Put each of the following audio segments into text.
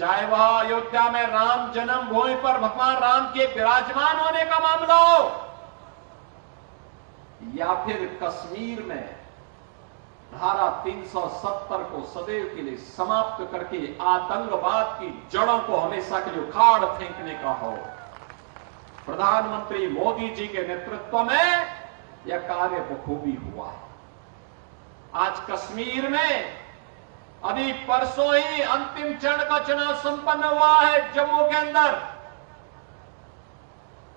चाहे वह अयोध्या में राम जन्मभूमि पर भगवान राम के विराजमान होने का मामला हो, या फिर कश्मीर में धारा 370 को सदैव के लिए समाप्त करके आतंकवाद की जड़ों को हमेशा के लिए उखाड़ फेंकने का हो। प्रधानमंत्री मोदी जी के नेतृत्व में यह कार्य बखूबी हुआ है। आज कश्मीर में अभी परसों ही अंतिम चरण का चुनाव संपन्न हुआ है जम्मू के अंदर।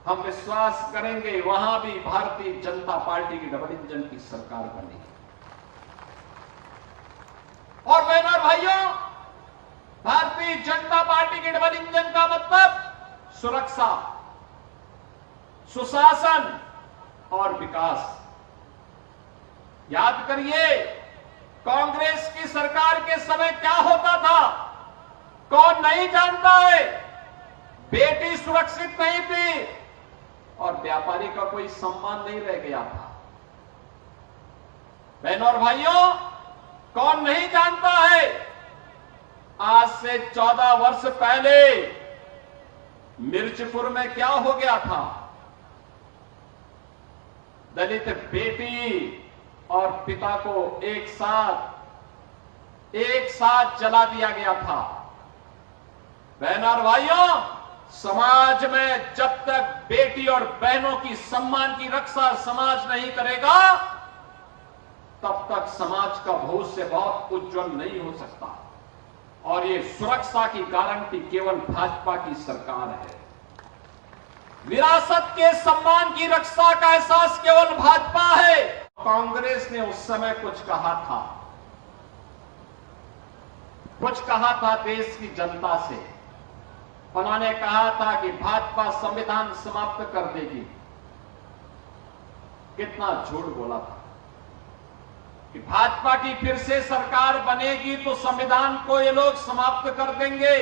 हम विश्वास करेंगे वहां भी भारतीय जनता पार्टी की डबल इंजन की सरकार बनेगी। और बहनों और भाइयों, भारतीय जनता पार्टी के डबल इंजन का मतलब सुरक्षा, सुशासन और विकास। याद करिए, कांग्रेस की सरकार के समय क्या होता था, कौन नहीं जानता है। बेटी सुरक्षित नहीं थी और व्यापारी का कोई सम्मान नहीं रह गया था। बहनों और भाइयों, कौन नहीं जानता है, आज से 14 वर्ष पहले मिर्चपुर में क्या हो गया था। दलित बेटी और पिता को एक साथ जला दिया गया था। बहनों और भाइयों, समाज में जब तक बेटी और बहनों की सम्मान की रक्षा समाज नहीं करेगा, तब तक समाज का भविष्य बहुत उज्जवल नहीं हो सकता। और ये सुरक्षा की गारंटी केवल भाजपा की सरकार है। विरासत के सम्मान की रक्षा का एहसास केवल भाजपा है। कांग्रेस ने उस समय कुछ कहा था देश की जनता से। उन्होंने कहा था कि भाजपा संविधान समाप्त कर देगी। कितना झूठ बोला था कि भाजपा की फिर से सरकार बनेगी तो संविधान को ये लोग समाप्त कर देंगे,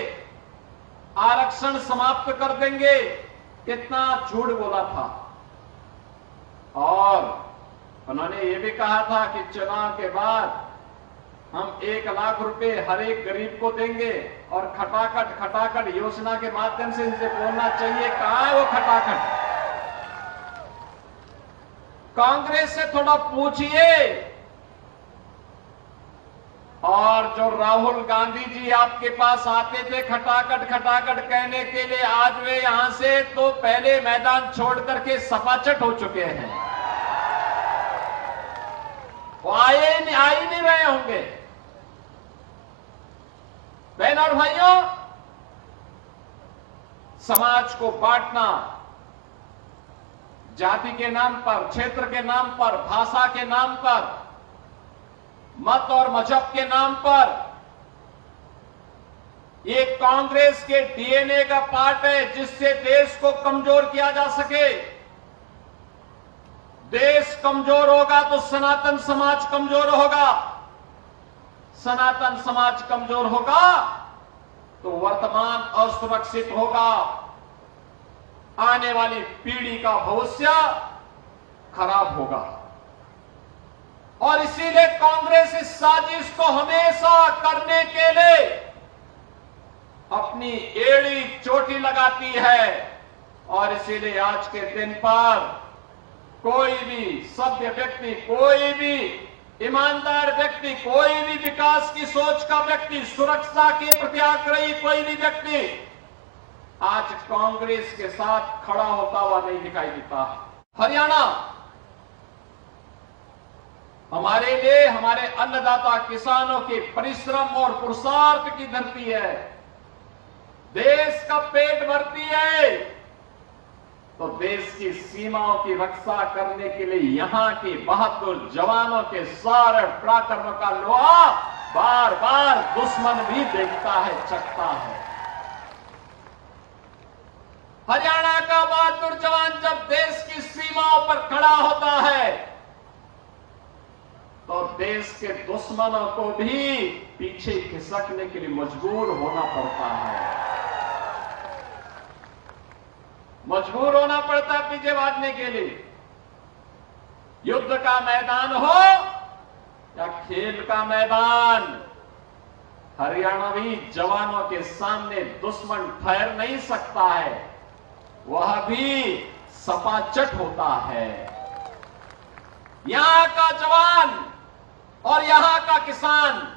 आरक्षण समाप्त कर देंगे। कितना झूठ बोला था। और उन्होंने ये भी कहा था कि चुनाव के बाद हम 1 लाख रुपए हर एक गरीब को देंगे और खटाखट योजना के माध्यम से इनसे बोलना चाहिए, कहां है वो खटाखट। कांग्रेस से थोड़ा पूछिए। और जो राहुल गांधी जी आपके पास आते थे खटाखट कहने के लिए, आज वे यहां से तो पहले मैदान छोड़ करके सपाचट हो चुके हैं। वो आ ही नहीं रहे होंगे। बहनों और भाइयों, समाज को बांटना, जाति के नाम पर, क्षेत्र के नाम पर, भाषा के नाम पर, मत और मजहब के नाम पर, ये कांग्रेस के डीएनए का पार्ट है जिससे देश को कमजोर किया जा सके। देश कमजोर होगा तो सनातन समाज कमजोर होगा, सनातन समाज कमजोर होगा तो वर्तमान असुरक्षित होगा, आने वाली पीढ़ी का भविष्य खराब होगा। और इसीलिए कांग्रेस इस साजिश को हमेशा करने के लिए अपनी एड़ी चोटी लगाती है। और इसीलिए आज के दिन पर कोई भी सभ्य व्यक्ति, कोई भी ईमानदार व्यक्ति, कोई भी विकास की सोच का व्यक्ति, सुरक्षा के प्रति आग्रही कोई भी व्यक्ति आज कांग्रेस के साथ खड़ा होता हुआ नहीं दिखाई देता। हरियाणा हमारे लिए, हमारे अन्नदाता किसानों के परिश्रम और पुरुषार्थ की धरती है, देश का पेट भरती है। तो देश की सीमाओं की रक्षा करने के लिए यहां के बहादुर जवानों के सारे पराक्रम का लोहा बार बार दुश्मन भी देखता है, चखता है। हरियाणा का बहादुर जवान जब देश की सीमाओं पर खड़ा होता है तो देश के दुश्मनों को भी पीछे खिसकने के लिए मजबूर होना पड़ता है, मजबूर होना पड़ता है पीछे भागने के लिए। युद्ध का मैदान हो या खेल का मैदान, हरियाणवी जवानों के सामने दुश्मन ठहर नहीं सकता है, वह भी सपाचट होता है। यहां का जवान और यहां का किसान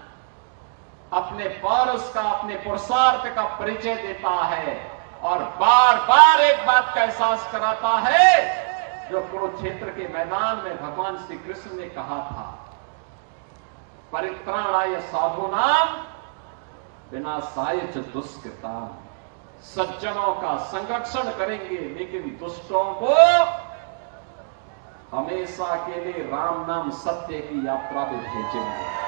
अपने पौरुष का, अपने पुरुषार्थ का परिचय देता है और बार बार एक बात का एहसास कराता है जो कुरुक्षेत्र के मैदान में भगवान श्री कृष्ण ने कहा था, परित्राणाय साधूनाम विनाशाय च दुष्कृताम। सज्जनों का संरक्षण करेंगे लेकिन दुष्टों को हमेशा के लिए राम नाम सत्य की यात्रा में भेजेंगे।